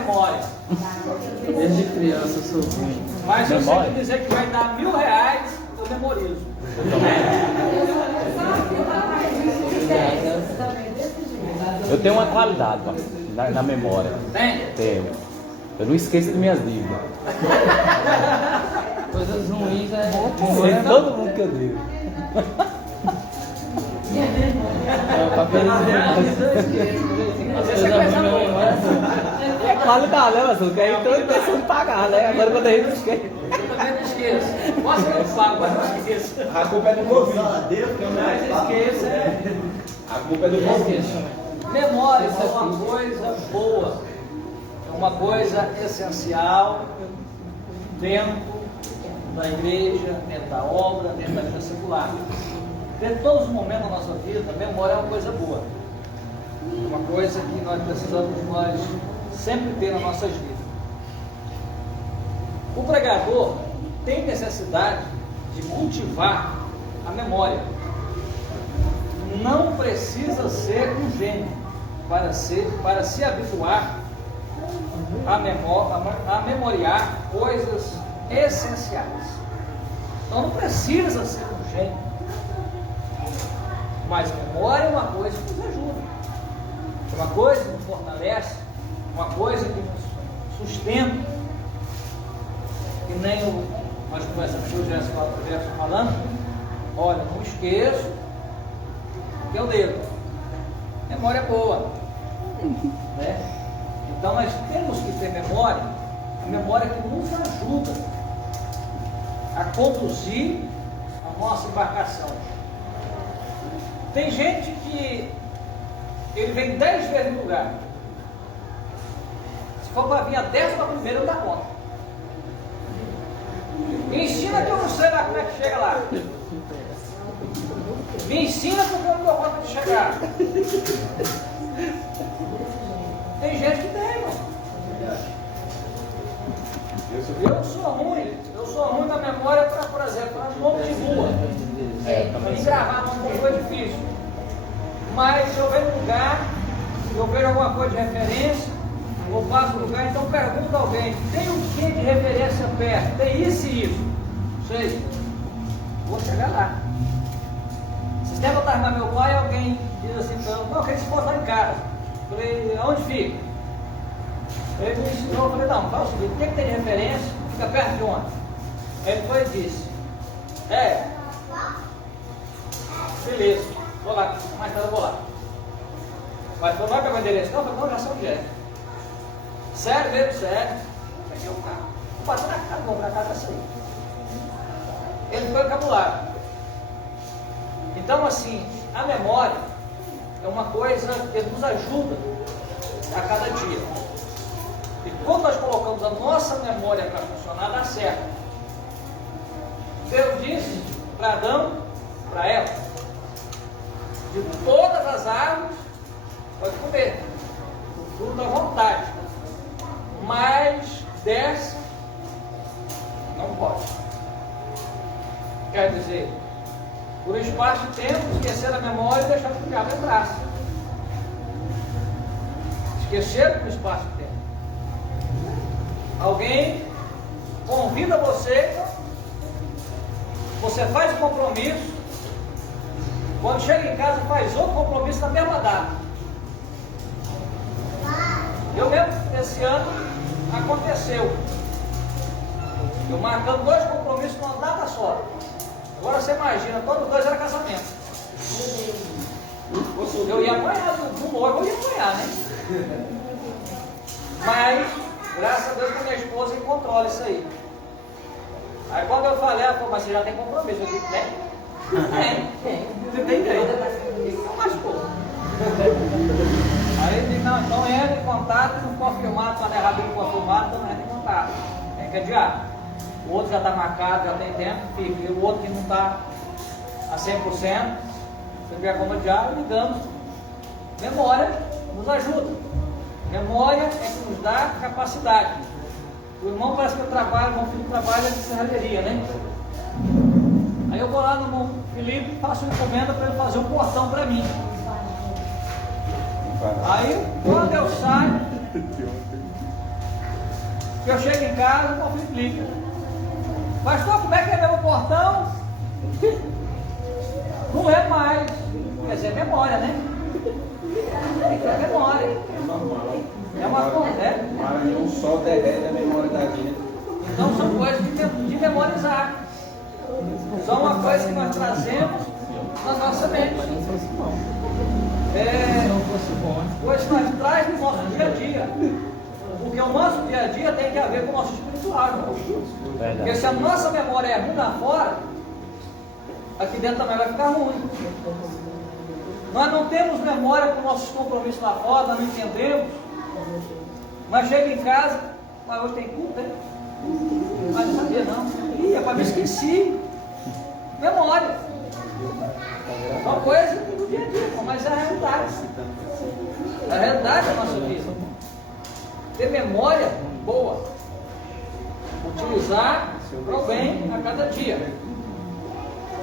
memória. Desde criança eu sou ruim. Mas se você me dizer que vai dar R$1.000, eu memorizo. Eu tenho uma qualidade na memória. Tem? Tenho. Eu não esqueço de minhas dívidas. Coisas ruins é Sei todo mundo que eu digo. É qualidade, né, Marcelo? Que aí todo mundo de pagar, né? Agora quando a gente esquece. Eu também não esqueço. Posso que eu pago, mas não esqueço. A culpa é do Covid. Mas esqueço A culpa é do Covid. Memória é uma coisa boa. É uma coisa essencial dentro da igreja, dentro da obra, dentro da vida secular. Dentro de todos os momentos da nossa vida, a memória é uma coisa boa. É uma coisa que nós precisamos sempre ter nas nossas vidas. O pregador tem necessidade de cultivar a memória. Não precisa ser um gênio para se habituar a memoriar coisas essenciais. Então não precisa ser um gênio. Mas memória é uma coisa que nos ajuda. É uma coisa que nos fortalece. Uma coisa que nos sustenta. Que nem nós começamos com o Gerson falando. Olha, não esqueço que eu devo. Memória boa. Né? Então nós temos que ter memória. A memória que nos ajuda a conduzir a nossa embarcação. Tem gente que ele vem 10 vezes no lugar. Se for para vir a 11ª, não dá conta. Me ensina que eu não sei lá como é que chega lá. Me ensina porque eu não dou conta de chegar. Tem gente que tem, irmão. Eu sou ruim na memória para, por exemplo, para nome de rua. Para me gravar nome foi difícil. Mas eu venho no lugar, eu vejo alguma coisa de referência, eu passo no lugar, então pergunto a alguém, tem o que de referência perto? Tem isso e isso? Sei. Vou chegar lá. Se tempo eu estava na meu pai, alguém diz assim, não, eu queria se postar em casa. Eu falei, aonde fica? Ele me ensinou, eu falei, não, faz o seguinte, o que tem de referência? Fica perto de onde? Ele foi e disse, beleza, vou lá, mais tarde eu vou lá. Mas não vai pegar o endereço, não? Eu falei, não, já sei onde é. Sério mesmo, sério. Peguei o carro, vou bater na casa, vou pra casa sair. Ele foi encabulado. Então, assim, a memória é uma coisa que nos ajuda a cada dia. E quando nós colocamos a nossa memória para funcionar, dá certo. Deus disse para Adão, para Eva, de todas as árvores pode comer, fruto à vontade, mas dessa não pode. Quer dizer, por um espaço de tempo, esquecer a memória e deixar que o diabo entrasse. Esquecer por um espaço de tempo. Alguém convida você, você faz um compromisso, quando chega em casa faz outro compromisso na mesma data. Eu mesmo, esse ano, aconteceu. Eu marcando 2 compromissos numa data só. Agora você imagina, todos 2 eram casamento. Eu ia apanhar do noivo, eu ia apanhar, né? Mas, graças a Deus que a minha esposa controla isso aí. Aí quando eu falei, ela falou, mas você já tem compromisso? Eu disse, tem? Tem. Você tem? Então machucou. Aí ele disse, não, então entra em contato, não pode filmar, se não é errado, não pode filmar, então não entra em contato. Tem que adiar. O outro já está marcado, já tem tempo, fica. E o outro que não está a 100%, se tiver como adiar, ligamos. Memória nos ajuda. Memória é que nos dá capacidade. O irmão parece que eu trabalho, o meu filho trabalha de serralheria, né? Aí eu vou lá no irmão Felipe e faço uma encomenda para ele fazer um portão para mim. Aí quando eu saio, eu chego em casa, o conflito liga. Pastor, como é que é meu portão? Não é mais. Quer dizer, é memória, né? Tem que ter memória. É normal. É uma coisa, né? Maranhão só derrete a memória da gente. Então são coisas de memorizar. São uma coisa que nós trazemos na nossa mente. Coisas que nós trazemos no nosso dia a dia. Porque o nosso dia a dia tem que ver com o nosso espiritual. Porque se a nossa memória é ruim lá fora, aqui dentro também vai ficar ruim. Nós não temos memória com nossos compromissos lá fora, nós não entendemos. Nós chegamos em casa, mas hoje tem culto, né? Mas não sabia não. Ih, rapaz, me esqueci. Memória. Uma coisa do dia a dia, mas é a realidade. É a realidade da nossa vida. Ter memória boa. Utilizar para o bem a cada dia.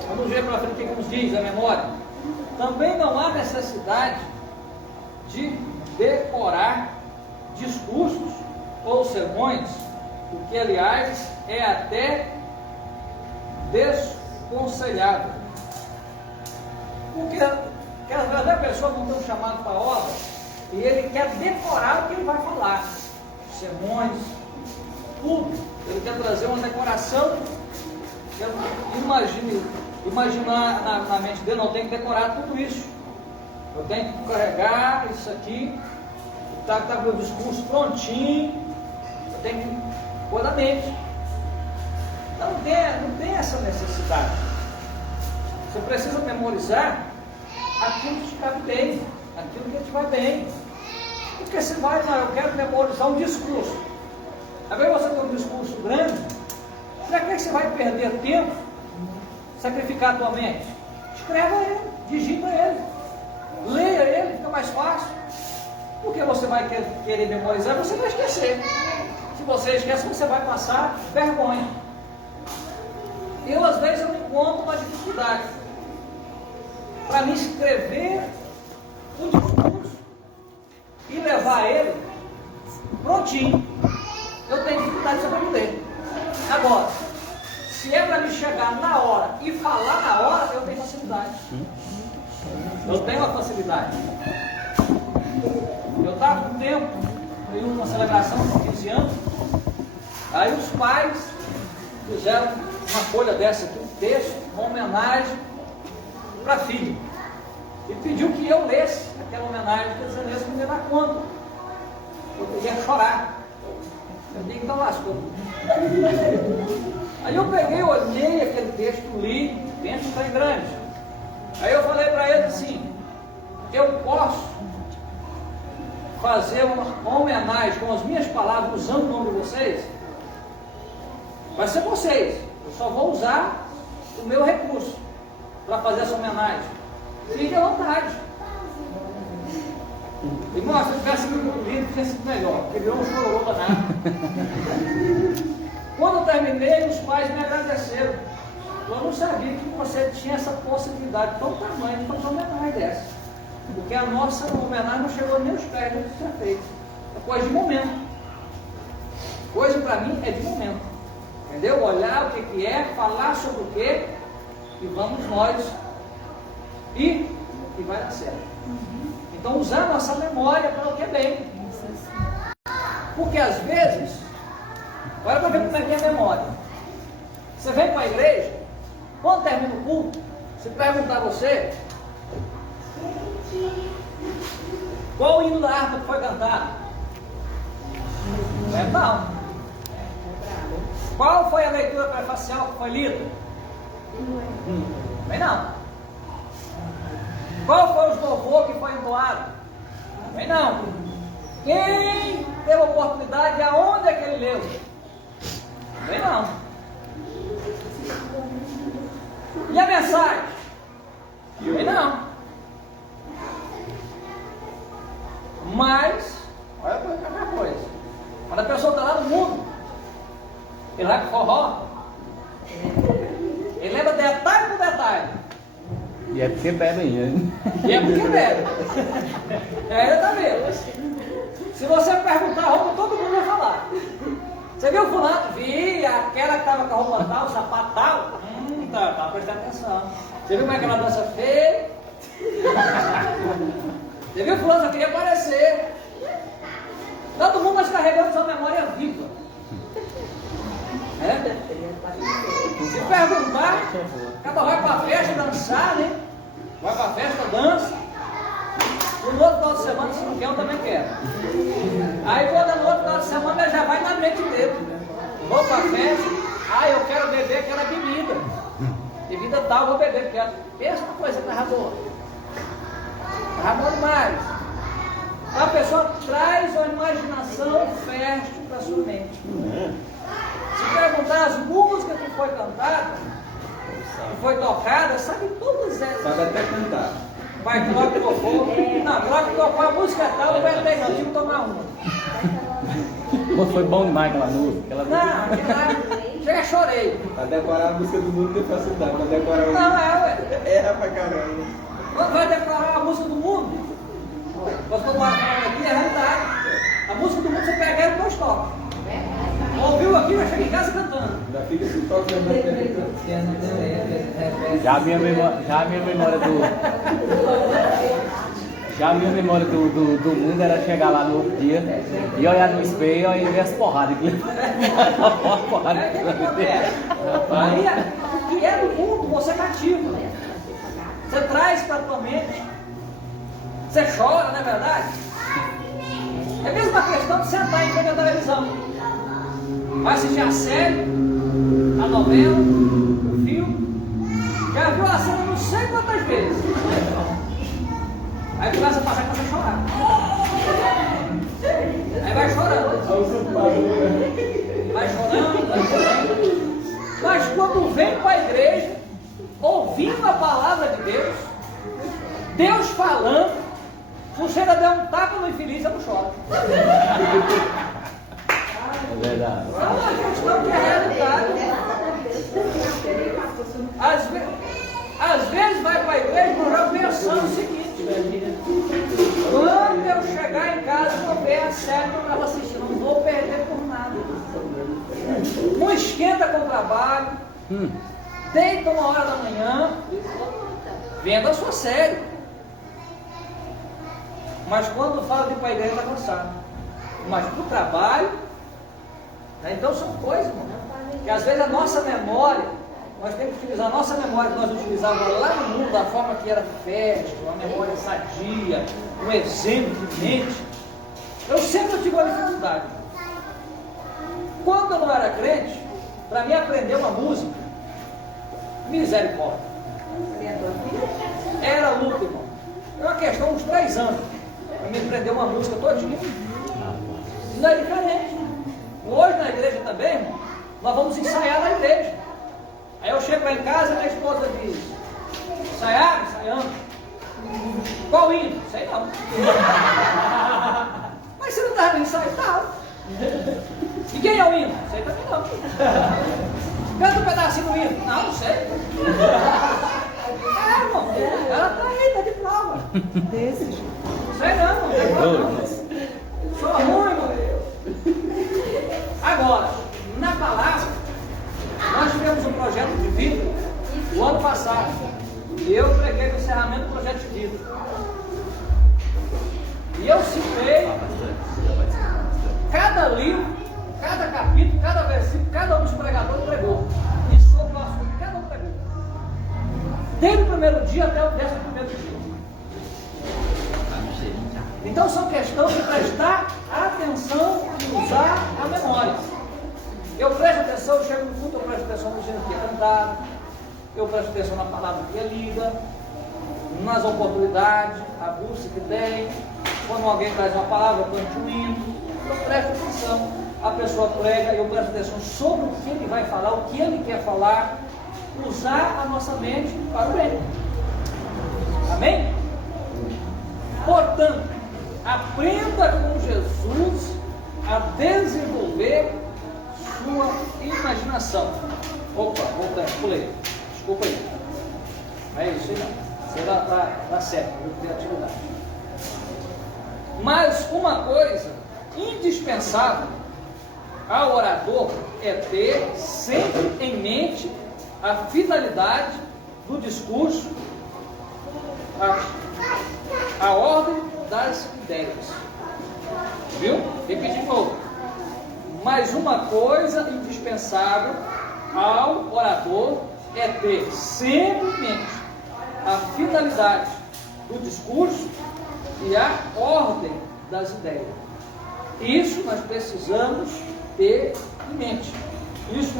Vamos ver para frente o que nos diz a memória. Também não há necessidade de decorar discursos ou sermões, o que aliás é até desconselhável. Porque às vezes a pessoa não tem um chamado para a obra e ele quer decorar o que ele vai falar. Sermões, tudo. Ele quer trazer uma decoração. Imaginar na mente dele, não tem que decorar tudo isso. Eu tenho que carregar isso aqui, está com o meu discurso prontinho, eu tenho que pôr na mente. Não tem essa necessidade. Você precisa memorizar aquilo que te cabe bem, aquilo que te vai bem. Porque se vai, não, eu quero memorizar um discurso. Agora você tem um discurso grande, será que você vai perder tempo? Sacrificar a tua mente? Escreva ele, digita ele, leia ele, fica mais fácil. Porque você vai querer memorizar, você vai esquecer. Se você esquece, você vai passar vergonha. Eu, às vezes, eu me encontro uma dificuldade para me escrever o discurso e levar ele prontinho. Eu tenho dificuldade de aprender. Agora, se é para me chegar na hora e falar na hora, eu tenho facilidade. Eu tenho uma facilidade. Eu estava com tempo, em uma celebração de 15 anos, aí os pais fizeram uma folha dessa aqui, um texto, uma homenagem para a filha. E pediu que eu lesse aquela homenagem, que eu lesse, não ia dar conta. Eu ia chorar. Eu digo, então lascou. Aí eu peguei, olhei aquele texto, li, penso que está grande. Aí eu falei para ele assim, eu posso fazer uma homenagem com as minhas palavras, usando o nome de vocês? Vai ser vocês. Eu só vou usar o meu recurso para fazer essa homenagem. Fique à vontade. Irmão, se eu tivesse lido, tinha sido melhor, porque virou um chororô danado. Quando eu terminei, os pais me agradeceram. Eu não sabia que você tinha essa possibilidade tão tamanho de fazer uma homenagem dessa. Porque a nossa homenagem não chegou nem aos pés do que tinha feito. É coisa de momento. Coisa para mim é de momento. Entendeu? Olhar o que é, falar sobre o que, e vamos nós ir e vai dar certo. Então usar a nossa memória para o que é bem. Porque às vezes, olha para ver como é que é a memória. Você vem para a igreja, quando termina o culto, se perguntar a você, qual o hino da harpa que foi cantado? Não é não. Qual foi a leitura prefacial que foi lida? Também não. Qual foi o louvor que foi entoado? Também não. Quem teve a oportunidade, aonde é que ele leu? Também não. E a mensagem? Também não. Mas, olha a coisa. Quando a pessoa está lá no mundo, ele vai para o forró, ele lembra detalhe por detalhe. E é porque bebe ainda. E é porque bebe. Ainda está vendo. Se você perguntar, todo mundo vai falar. Você viu fulano? Vi, aquela que estava com a roupa tal, o sapato tal. Tá prestando atenção. Você viu como é que ela dança feia? Você viu fulano? Só queria aparecer. Todo mundo mas carregando sua memória viva. É? Se perguntar, acaba vai para a festa dançar, né? Vai para a festa, dança. No outro final de semana, se não quer, eu também quero. Aí quando no outro final de semana, ele já vai na mente dele. Vou para a festa, eu quero beber aquela bebida. Bebida tal, vou beber, quero. Pensa uma coisa que estava boa. Estava bom demais. A pessoa traz uma imaginação fértil para a sua mente. Se perguntar as músicas que foi cantada, que foi tocada, sabe todas elas. Sabe até cantar. Vai, troca tocou. Não, troca tocou a música tal, vai ter não, tive que tomar uma. Pô, foi bom demais aquela música. Não, já chorei. Pra decorar a música do mundo tem facilidade. Pra decorar o. Não, ué. Erra pra caramba. Quando vai decorar a música do mundo, você não vai falar aqui, é realidade. A música do mundo você pega ela e depois toca. Ouviu aqui, vai chegar em casa cantando. Já fica assim, toca na Já a minha memória do mundo era chegar lá no outro dia e olhar no espelho e ver as porradas que Aí, o que é do mundo, você cativa. Você traz para a tua mente. Você chora, não é verdade? É a mesma questão de sentar em frente à televisão. Vai assistir a série, a novela, o filme. Já viu a cena não sei quantas vezes. Aí começa a passar e começa a chorar. Aí vai chorando. Vai chorando. Mas quando vem para a igreja, ouvindo a palavra de Deus, Deus falando, você ainda der um tapa no infeliz, eu não choro. É verdade. É uma questão de realidade. Às vezes vai para a igreja, mas já pensando o seguinte: quando eu chegar em casa, vou ver a série que eu estava assistindo, não vou perder por nada. Não esquenta com o trabalho, deita 1h da manhã, vendo a sua série. Mas quando fala de ir para a igreja, está cansado. Mas para o trabalho, né? Então são coisas, irmão, que às vezes a nossa memória, nós temos que utilizar a nossa memória que nós utilizávamos lá no mundo, da forma que era fértil, uma memória sadia, um exemplo de mente. Eu sempre tive uma dificuldade. Quando eu não era crente, para mim aprender uma música, misericórdia. Era luta, irmão. É uma questão de uns 3 anos. Para mim aprender uma música todinha. Não é diferente. Hoje na igreja também, irmão, nós vamos ensaiar na igreja. Aí eu chego lá em casa e minha esposa diz: ensaiar? Ensaiamos. Qual hino? Sei não. Mas você não estava no ensaio? Estava. E quem é o hino? Sei também não. Canta um pedacinho do hino? Não, não sei. É, irmão, ela está aí, está de prova. Sei não, irmão. Sou ruim, irmão. Agora, na palavra, nós tivemos um projeto de vida o ano passado. E eu preguei no encerramento do projeto de vida. E eu citei cada livro, cada capítulo, cada versículo, cada um dos pregadores pregou. E sobre o assunto, cada um pregou. Desde o primeiro dia até o 11º dia. Então são questões de prestar atenção e usar a memória. Eu presto atenção, eu chego no culto, eu presto atenção no gênero que é cantado, eu presto atenção na palavra que é lida, nas oportunidades, a busca que tem, quando alguém traz uma palavra, eu canto um hino, eu presto atenção, a pessoa prega, eu presto atenção sobre o que ele vai falar, o que ele quer falar, usar a nossa mente para o bem. Amém? Portanto, aprenda com Jesus a desenvolver sua imaginação. Opa, voltei, pulei. Desculpa aí. É isso aí não. Você dá certo, criatividade. Mas uma coisa indispensável ao orador é ter sempre em mente a finalidade do discurso, a ordem das ideias. Viu? Repetir de novo. Mas uma coisa indispensável ao orador é ter sempre em mente a finalidade do discurso e a ordem das ideias. Isso nós precisamos ter em mente. Isso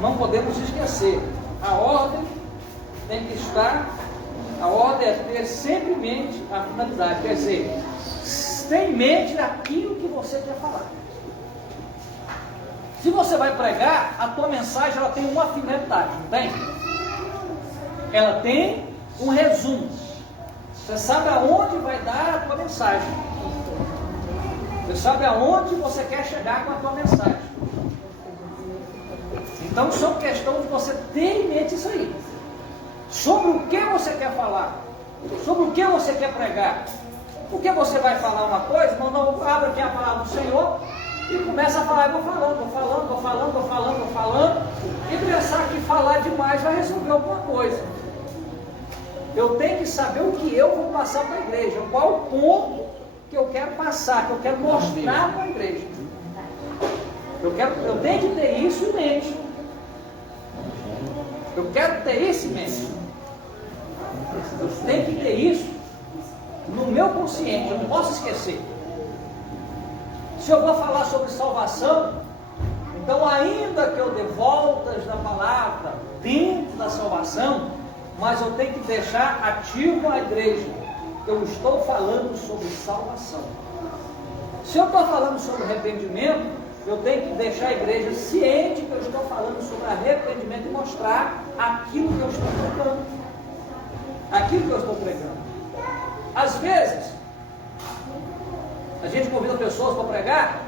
não podemos esquecer. A ordem tem que estar, a ordem é ter sempre em mente a finalidade. Quer dizer, tem em mente aquilo que você quer falar. Se você vai pregar, a tua mensagem ela tem uma finalidade, não tem? Ela tem um resumo. Você sabe aonde vai dar a tua mensagem. Você sabe aonde você quer chegar com a tua mensagem. Então, só questão de você ter em mente isso aí. Sobre o que você quer falar. Sobre o que você quer pregar. Porque você vai falar uma coisa, não abre aqui a palavra do Senhor e começa a falar, vou falando, e pensar que falar demais vai resolver alguma coisa. Eu tenho que saber o que eu vou passar para a igreja, qual o ponto que eu quero passar, que eu quero mostrar para a igreja. Eu tenho que ter isso em mente. Eu quero ter isso em mente. Eu tenho que ter isso no meu consciente, eu não posso esquecer. Se eu vou falar sobre salvação, então ainda que eu dê voltas na palavra dentro da salvação, mas eu tenho que deixar ativo a igreja. Eu estou falando sobre salvação. Se eu estou falando sobre arrependimento, eu tenho que deixar a igreja ciente que eu estou falando sobre arrependimento e mostrar aquilo que eu estou pregando. Aquilo que eu estou pregando. Às vezes, a gente convida pessoas para pregar.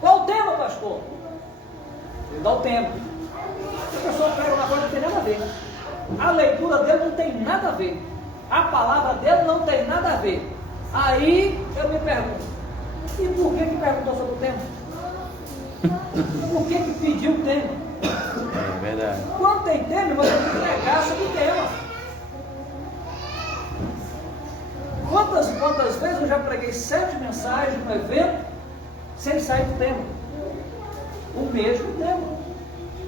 Qual o tema, pastor? Ele dá o tema. A pessoa prega uma coisa que não tem nada a ver. A leitura dele não tem nada a ver. A palavra dele não tem nada a ver. Aí eu me pergunto, e por que perguntou sobre o tema? Por que pediu o tema? É verdade. Quando tem tema, você tem que pregar sobre o tema. Quantas vezes eu já preguei 7 mensagens no evento sem sair do tema? O mesmo tema.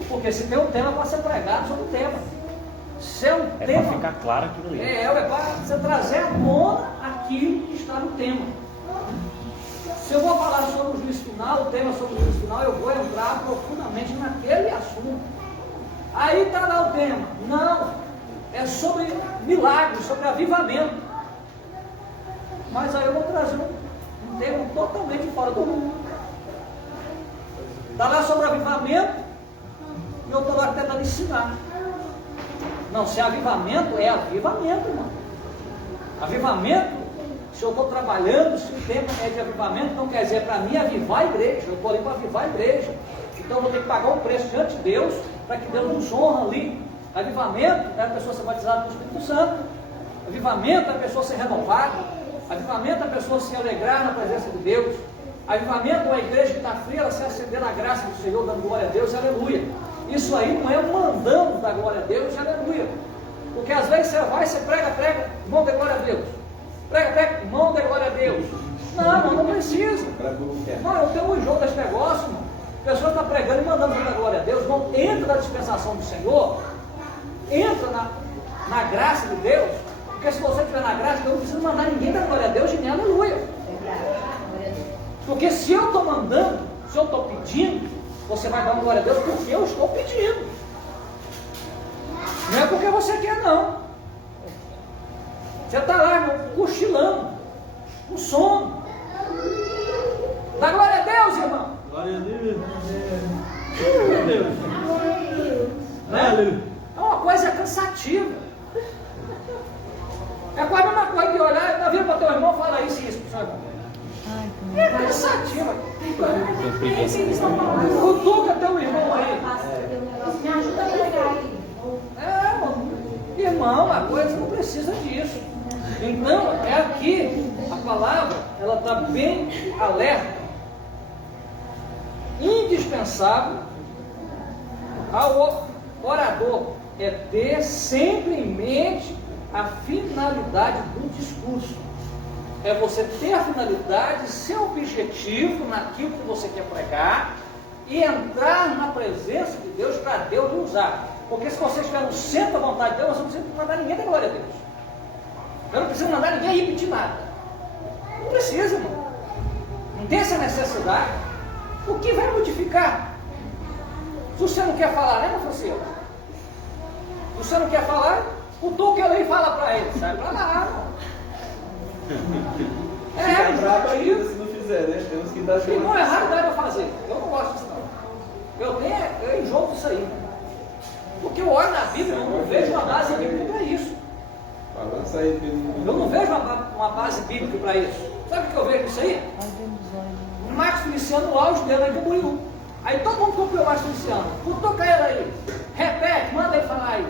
Porque se tem um tema, pode ser pregado sobre o tema. Se é um tema, para ficar claro aquilo ali. É para você trazer à tona aquilo que está no tema. Se eu vou falar sobre o juízo final, o tema sobre o juízo final, eu vou entrar profundamente naquele assunto. Aí está lá o tema. Não, é sobre milagres, sobre avivamento. Mas aí eu vou trazer um tema totalmente fora do mundo. Está lá sobre avivamento e eu estou lá tentando ensinar. Não, se é avivamento, é avivamento, irmão. Avivamento, se eu estou trabalhando, se o tema é de avivamento, não quer dizer para mim avivar a igreja. Eu estou ali para avivar a igreja. Então eu vou ter que pagar um preço diante de Deus, para que Deus nos honra ali. Avivamento é a pessoa ser batizada no Espírito Santo. Avivamento é a pessoa ser renovada. Avivamento é a pessoa se alegrar na presença de Deus. Avivamento é a igreja que está fria, ela se acender na graça do Senhor, dando glória a Deus, aleluia. Isso aí não é mandando da glória a Deus, aleluia. Porque às vezes você prega, irmão, dê glória a Deus. Prega, irmão, dê glória a Deus. Não precisa. Não, eu tenho um jogo desse negócio, irmão. A pessoa está pregando e mandando da glória a Deus, irmão, entra na dispensação do Senhor, entra na graça de Deus. Porque se você estiver na graça, eu não preciso mandar ninguém dar glória a Deus e nem aleluia. Porque se eu estou mandando, se eu estou pedindo, você vai dar uma glória a Deus porque eu estou pedindo. Não é porque você quer, não. Você está lá, irmão, cochilando, com sono. Dá glória a Deus, irmão. Glória a Deus. Glória a Deus. Né? É uma coisa cansativa. É quase a mesma coisa que olhar, tá vendo para o teu irmão, fala isso e isso para o seu irmão. É cansativo. Cutuca teu irmão aí. Me ajuda a pregar aí. Irmão, a coisa não precisa disso. Então, é aqui, a palavra, ela está bem alerta. indispensável ao orador é ter sempre em mente a finalidade do discurso. É você ter a finalidade, seu objetivo naquilo que você quer pregar e entrar na presença de Deus para Deus lhe usar. Porque se você estiver no centro da vontade de Deus, você não precisa mandar ninguém da glória a Deus. Eu não preciso mandar ninguém repetir nada. Não precisa, irmão. Não tem essa necessidade. O que vai modificar? Se você não quer falar, né, Francisco? Se você não quer falar, o tom que eu leio fala para ele, sai para lá. Fica bravo ainda se não fizer, né? Temos que dar E não é raro dar eu fazer. Eu não gosto disso não. Eu enjoo disso aí. Porque eu olho na Bíblia, eu não vejo uma base bíblica para isso. Balança aí, Pedro. Eu não vejo uma base bíblica para isso. Sabe o que eu vejo isso aí? O Marcos Feliciano, o auge dele aí do Camboriú. Aí todo mundo copiou o Marcos Feliciano. Toca ele aí. Repete, manda ele falar aí.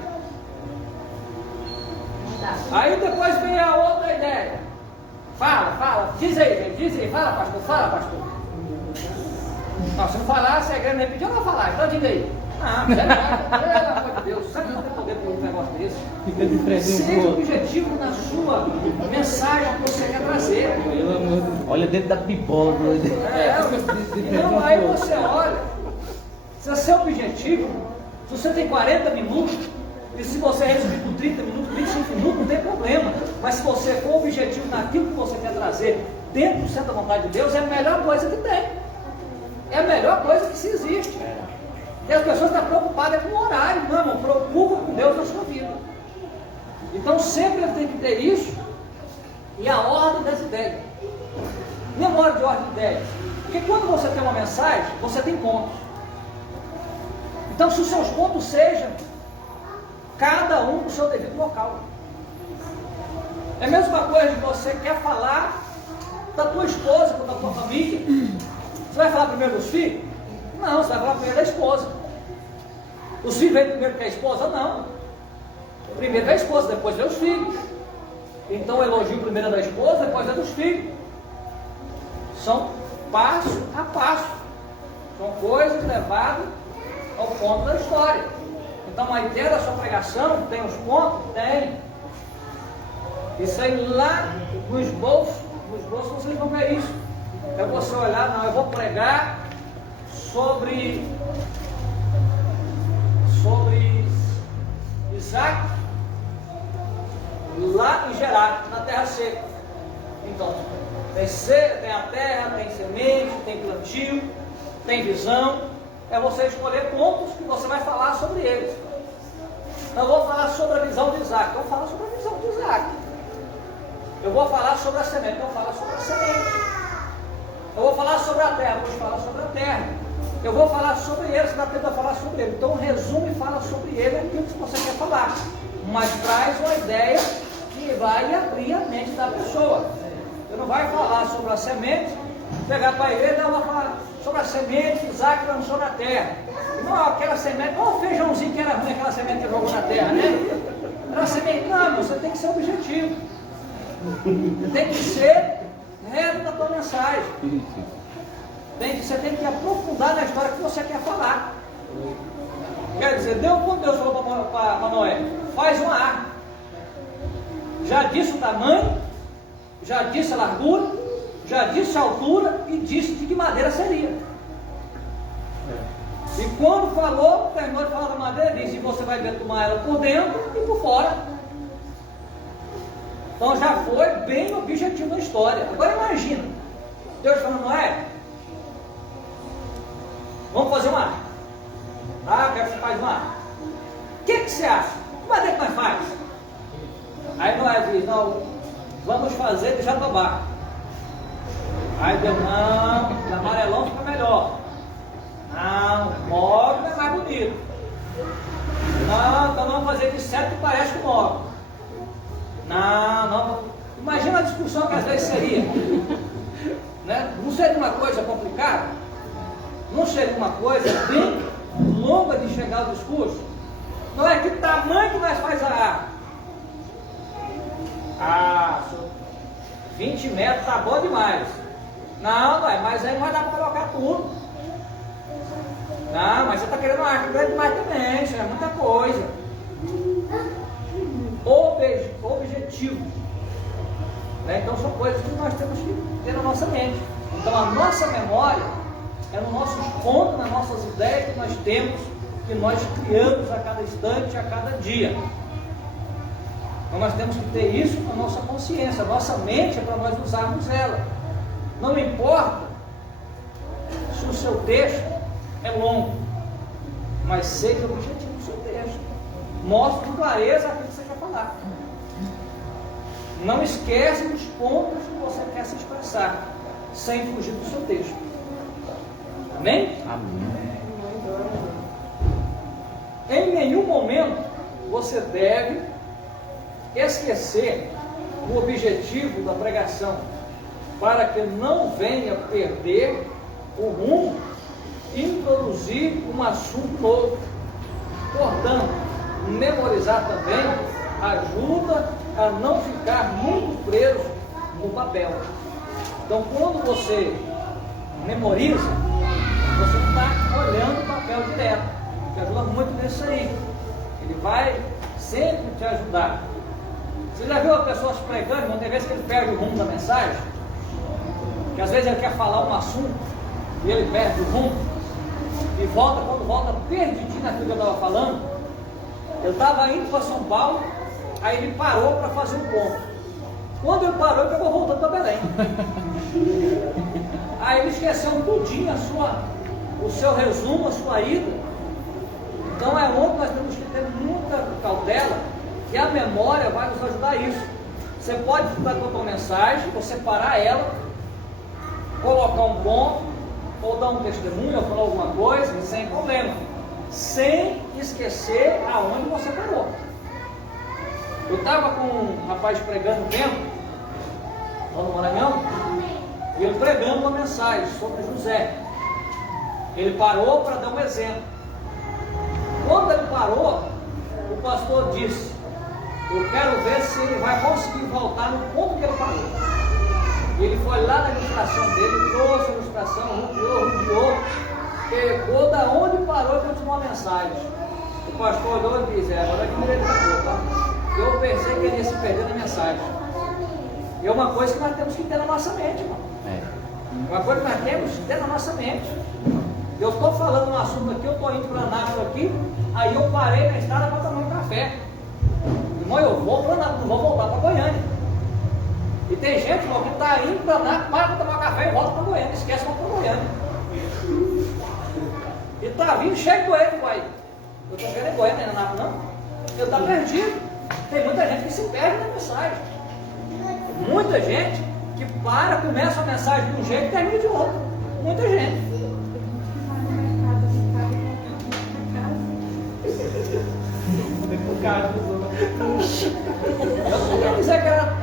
Aí depois vem a outra ideia. Fala, diz aí, fala pastor. Não, se não falar, se a igreja não repetir, eu não vou falar, então diga aí. Não, pelo amor de Deus, sabe que não tem poder para um negócio desse? Fica de frente Seja um objetivo na sua mensagem que você quer trazer. Pelo amor de Deus. Olha dentro da bibola, doido. Então aí você olha, se é seu objetivo, se você tem 40 minutos, e se você resumir por 30 minutos, 25 minutos, não tem problema. Mas se você for objetivo naquilo que você quer trazer dentro do centro da vontade de Deus, é a melhor coisa que tem. É a melhor coisa que se existe. E as pessoas estão preocupadas com o horário. Não, irmão, preocupa com Deus na sua vida. Então sempre tem que ter isso e a ordem das ideias. Memória de ordem de ideias. Porque quando você tem uma mensagem, você tem pontos. Então se os seus pontos sejam cada um no seu devido local. É a mesma coisa de você quer falar da tua esposa ou da tua família. Você vai falar primeiro dos filhos? Não, você vai falar primeiro da esposa. Os filhos vêm primeiro que a esposa? Não. Primeiro da esposa, depois vem os filhos. Então o elogio primeiro é da esposa, depois é dos filhos. São passo a passo. São coisas levadas ao ponto da história. Então a ideia da sua pregação tem os pontos? Tem. Isso aí lá no esboço vocês vão ver isso. É você olhar, não, eu vou pregar sobre Isaac lá em Gerar, na terra seca. Então, tem a terra, tem semente, tem plantio, tem visão. É você escolher pontos que você vai falar sobre eles. Então, eu vou falar sobre a visão de Isaac. Eu vou falar sobre a visão de Isaac. Eu vou falar sobre a semente. Eu vou falar sobre a semente. Eu vou falar sobre a terra. Eu vou falar sobre a terra. Eu vou falar sobre ele, se dá tempo de falar sobre ele. Então, resume e fala sobre ele aquilo que você quer falar. Mas traz uma ideia que vai abrir a mente da pessoa. Você não vai falar sobre a semente, pegar para ele, não vai falar sobre a semente que Isaac lançou na terra. Não, aquela semente, olha o feijãozinho que era ruim, aquela semente que jogou na terra, né? Era semente, não, você tem que ser objetivo. Você tem que ser reto na tua mensagem. Você tem que aprofundar na história que você quer falar. Quer dizer, quando Deus falou para Noé, faz uma arca. Já disse o tamanho, já disse a largura, já disse a altura e disse de que madeira seria. E quando falou, terminou de falar da madeira, disse, você vai betumar ela por dentro e por fora. Então já foi bem o objetivo da história. Agora imagina, Deus falando, Noé, vamos fazer uma arca. Ah, quero que você faz uma arca. O que você acha? Que madeira que nós faz? Aí Noé diz, não, vamos fazer de jatobá. Aí Deus, não, de amarelão fica melhor. Não, móvel é mais bonito. Não, então vamos fazer de cedro que parece com móvel. Não. Imagina a discussão que às vezes seria. Né? Não seria uma coisa complicada? Não seria uma coisa bem longa de chegar ao discurso? Não é que tamanho que nós faz a arca? 20 metros tá bom demais. Não, mas aí não vai dar para colocar tudo. Não, mas você está querendo uma grande demais também, isso é muita coisa. Objetivos. Né? Então são coisas que nós temos que ter na nossa mente. Então a nossa memória é nos nossos pontos, nas nossas ideias que nós temos, que nós criamos a cada instante, a cada dia. Então nós temos que ter isso na nossa consciência. A nossa mente é para nós usarmos ela. Não importa se o seu texto é longo, mas seja o objetivo do seu texto. Mostre com clareza aquilo que você quer falar. Não esquece dos pontos que você quer se expressar, sem fugir do seu texto. Amém? Amém. Em nenhum momento você deve esquecer o objetivo da pregação, para que não venha perder o rumo e introduzir um assunto novo. Portanto, memorizar também ajuda a não ficar muito preso no papel. Então, quando você memoriza, você está olhando o papel direto, que ajuda muito nisso aí. Ele vai sempre te ajudar. Você já viu a pessoa se pregando, muitas vezes que ele perde o rumo da mensagem? Que às vezes ele quer falar um assunto e ele perde o rumo e volta, quando volta perdidinho naquilo que eu estava falando. Eu estava indo para São Paulo, aí ele parou para fazer um ponto. Quando ele parou, ele pegou voltando para Belém. Aí ele esqueceu tudinho o seu resumo, a sua ida. Então é onde nós temos que ter muita cautela, que a memória vai nos ajudar a isso. Você pode estar com a tua mensagem, você parar ela, colocar um ponto, ou dar um testemunho, ou falar alguma coisa, sem problema, sem esquecer aonde você parou. Eu estava com um rapaz pregando dentro, lá no Maranhão, e ele pregando uma mensagem sobre José. Ele parou para dar um exemplo. Quando ele parou, o pastor disse: eu quero ver se ele vai conseguir voltar no ponto que ele parou. E ele foi lá na ilustração dele, trouxe a ilustração, rodeou, pegou da onde parou e continuou a mensagem. O pastor olhou e disse: agora que ele parou, tá? Eu pensei que ele ia se perder na mensagem. E é uma coisa que nós temos que ter na nossa mente, irmão. Uma coisa que nós temos que ter na nossa mente. Eu estou falando um assunto aqui, eu estou indo para Nápoles aqui, aí eu parei na estrada para tomar um café. Irmão, eu vou para Nápoles, não vou voltar para Goiânia. E tem gente, irmão, que está indo para Nápoles, para tomar café e volta para Goiânia, esquece de voltar para Goiânia. E está vindo cheio de Goiânia, pai. Eu estou querendo Goiânia, não é Nápoles, não. Ele está perdido. Tem muita gente que se perde na mensagem. Muita gente que começa a mensagem de um jeito e termina de outro. Muita gente. Eu não queria dizer que era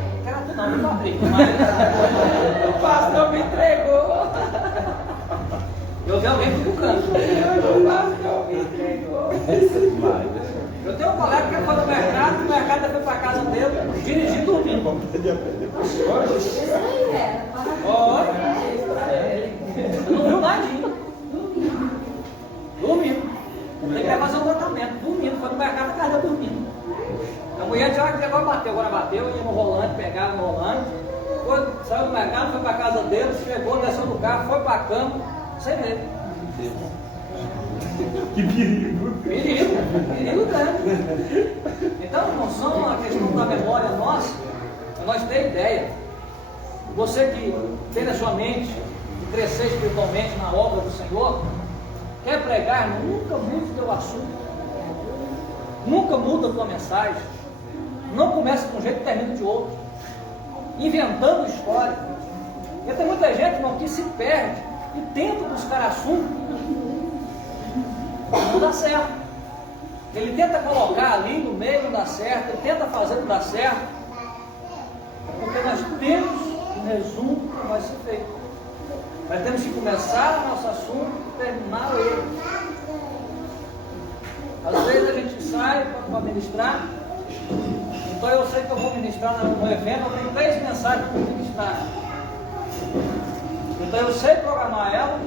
tu não, não abri, mas o pastor me entregou. Eu vi alguém cutucando. O pastor me entregou. Eu tenho um colega que foi no mercado foi para a casa dele, dirigindo dormindo. Não viu nadinha. Dormindo. Tem que fazer um tratamento, dormindo. Foi no mercado, a casa dormindo. A mulher disse: olha, agora bateu, ia no volante, pegava no volante. Saiu do mercado, foi para a casa dele, chegou, desceu do carro, foi para a cama, sem ver. Que perigo! Perigo grande. Então, não são a questão da memória nossa, nós ter ideia. Você que tem na sua mente e crescer espiritualmente na obra do Senhor, quer pregar, nunca mude o teu assunto, nunca muda a tua mensagem, não começa de um jeito e termina de outro, inventando história. Porque tem muita gente, irmão, que se perde e tenta buscar assunto. Não dá certo. Ele tenta colocar ali no meio, não dá certo. Ele tenta fazer, não dá certo. Porque nós temos um resumo que vai ser feito. Nós temos que começar o nosso assunto e terminar ele. Às vezes a gente sai para ministrar. Então eu sei que eu vou ministrar no evento. Eu tenho 3 mensagens para ministrar. Então eu sei programar ela,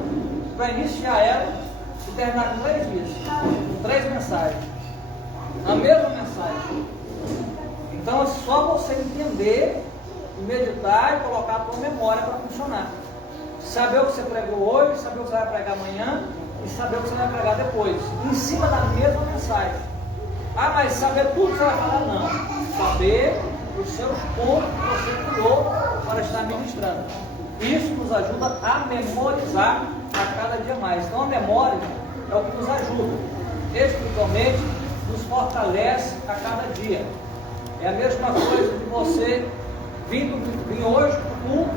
para iniciar ela. terminar com 3 dias, com 3 mensagens, a mesma mensagem. Então é só você entender, meditar e colocar a tua memória para funcionar. Saber o que você pregou hoje, saber o que você vai pregar amanhã e saber o que você vai pregar depois, em cima da mesma mensagem. Ah, mas saber tudo que você vai falar? Não. Saber os seus pontos que você criou para estar ministrando. Isso nos ajuda a memorizar a cada dia mais. Então a memória é o que nos ajuda, espiritualmente, nos fortalece a cada dia. É a mesma coisa de você vir hoje para o culto,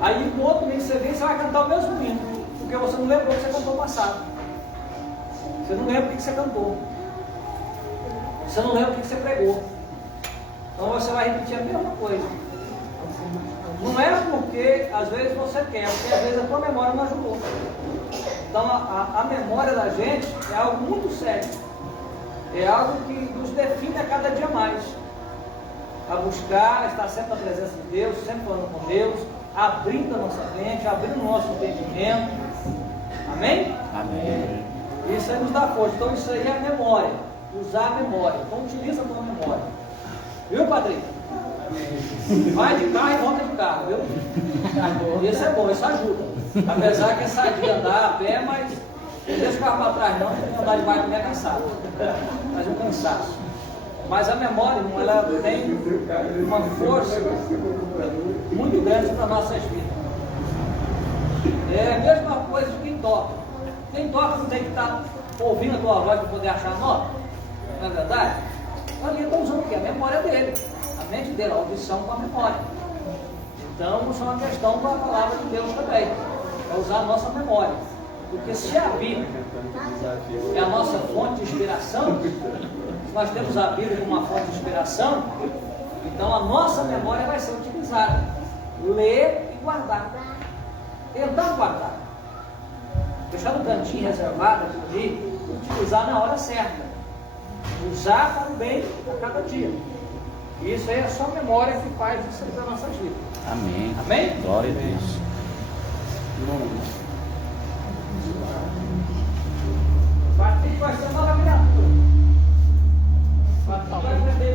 aí no outro domingo que você vem, você vai cantar o mesmo hino, porque você não lembrou o que você cantou passado. Você não lembra o que você cantou. Você não lembra o que você pregou. Então você vai repetir a mesma coisa. Não é porque às vezes você quer, porque às vezes a tua memória não ajudou. Então a memória da gente é algo muito sério. É algo que nos define a cada dia mais. A buscar, estar sempre na presença de Deus, sempre falando com Deus, abrindo a nossa mente, abrindo o nosso entendimento. Amém? Amém. Isso aí nos dá força. Então isso aí é a memória. Usar a memória. Então utiliza a tua memória. Viu, Padrinho? Vai de carro e volta de carro, viu? Isso é bom, isso ajuda. Apesar que é sadia andar a pé, mas não deixa o carro para trás não, porque andar de bike não é cansado. Mas um cansaço. Mas a memória, irmão, ela tem uma força muito grande para nossas vidas. É a mesma coisa de quem toca. Quem toca não tem que estar ouvindo a tua voz para poder achar a nota. Não é verdade? Ali está usando o quê? A memória dele. A mente dele, a audição com a memória. Então, isso é uma questão da palavra de Deus também. É usar a nossa memória. Porque se a Bíblia é a nossa fonte de inspiração, se nós temos a Bíblia como uma fonte de inspiração, então a nossa memória vai ser utilizada. Ler e guardar. Tentar guardar. Deixar no cantinho reservado ali, utilizar na hora certa. Usar para o bem a cada dia. Isso aí é só a memória que faz isso aí para nossas vidas. Amém. Amém? Glória a Deus. Vai ser nova criatura. Vai aprender